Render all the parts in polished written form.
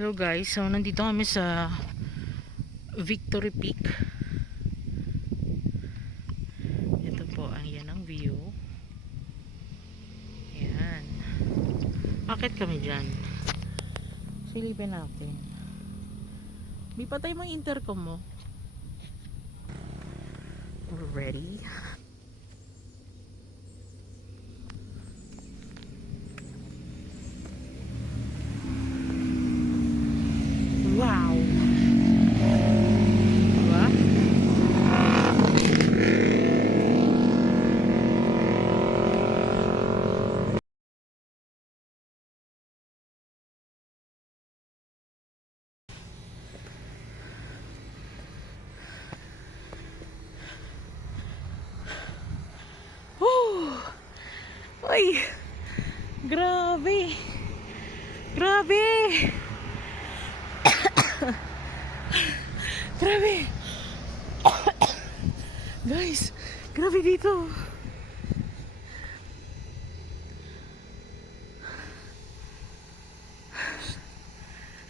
Hello guys, so nandito kami sa Victory Peak. Ito po, yan ang view. Yan. Bakit kami dyan? Silipin natin. May patay mo yung intercom mo. We're ready. Wow! Diba? Woo! Ay! Grabe! Grabe! Grabe! Guys, grabe dito.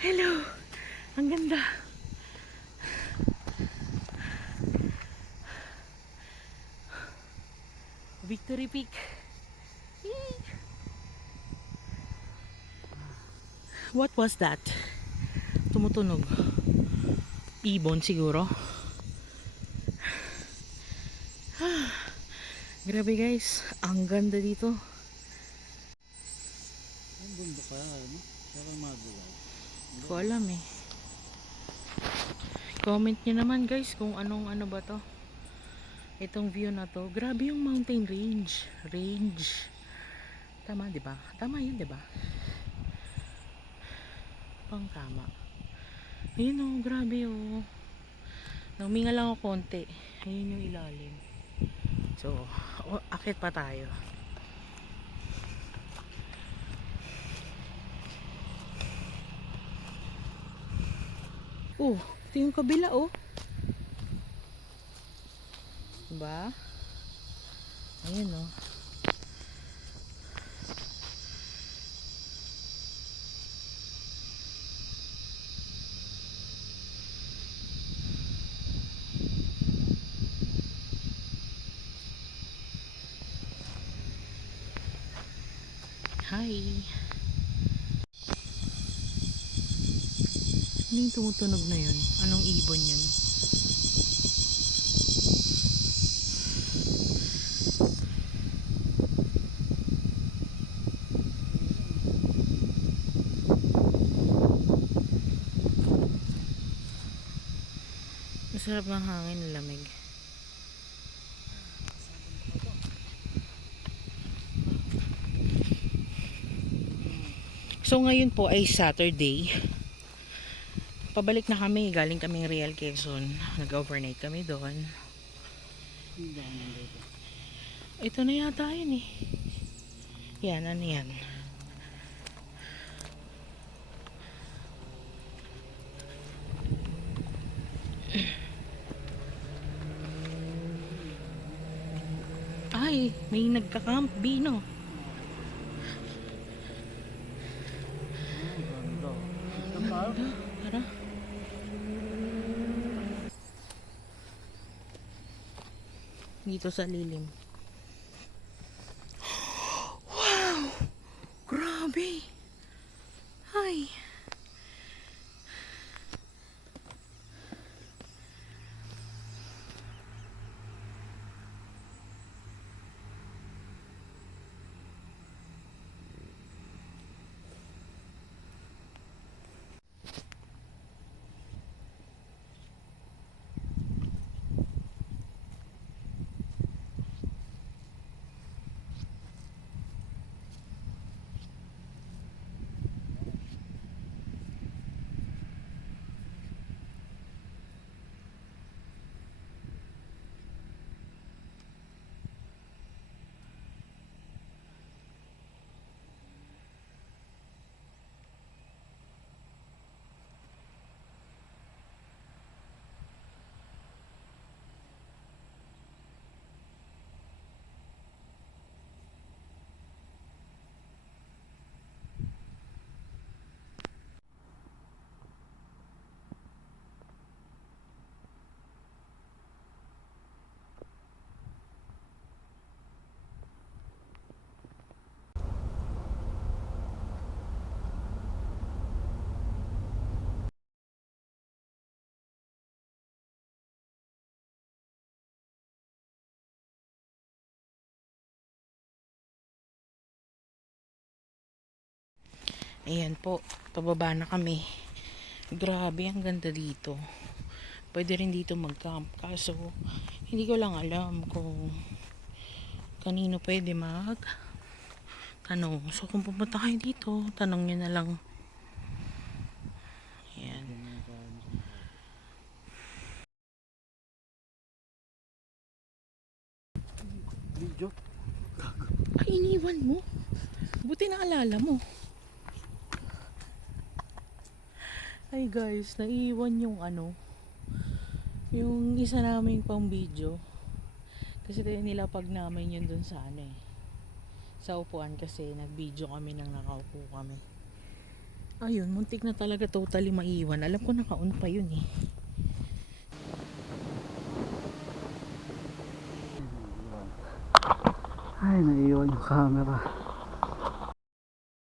Hello. Ang ganda. Victory Peak. Yay! What was that? Tumutunog. Ibon siguro. Grabe guys, ang ganda dito. Ang bundok kaya ano? Kaya kang magulaw. Hindi ko alam eh. Comment nyo naman guys kung anong ano ba to. Itong view na to. Grabe yung mountain range. Tama 'di ba? Tama 'yun 'di ba? Pang tama. Ayun oh, grabe oh. Huminga lang ako konti. Ayun yung ilalim. So, akit pa tayo. Oh, ito yung kabila oh. Diba? Ayun oh. Hi. Ano yung tumutunog na yun? Anong ibon yun? Masarap ng hangin, lamig. So ngayon po ay Saturday. Pabalik na kami, galing kaming Real Quezon. Nag-overnight kami doon. Ito na yata yun eh. Yan, ano yan? Ay, may nagka-camp Bino. Tara. Dito sa lilim. Wow! Grabe! Ay! Ayan po, pababa na kami. Grabe, ang ganda dito. Pwede rin dito mag-camp. Kaso, hindi ko lang alam kung kanino pwede tanong. So, kung pupunta kayo dito, tanong nyo na lang. Ayan. Video? Ay, iniwan mo. Buti naalala mo. Ay guys, naiwan yung yung isa namin pang video. Kasi nilapag namin yun dun sa sa upuan kasi nag-video kami nang nakaupo kami. Ayun, muntik na talaga totally maiwan. Alam ko naka-on pa yun eh. Ay, naiiwan yung camera.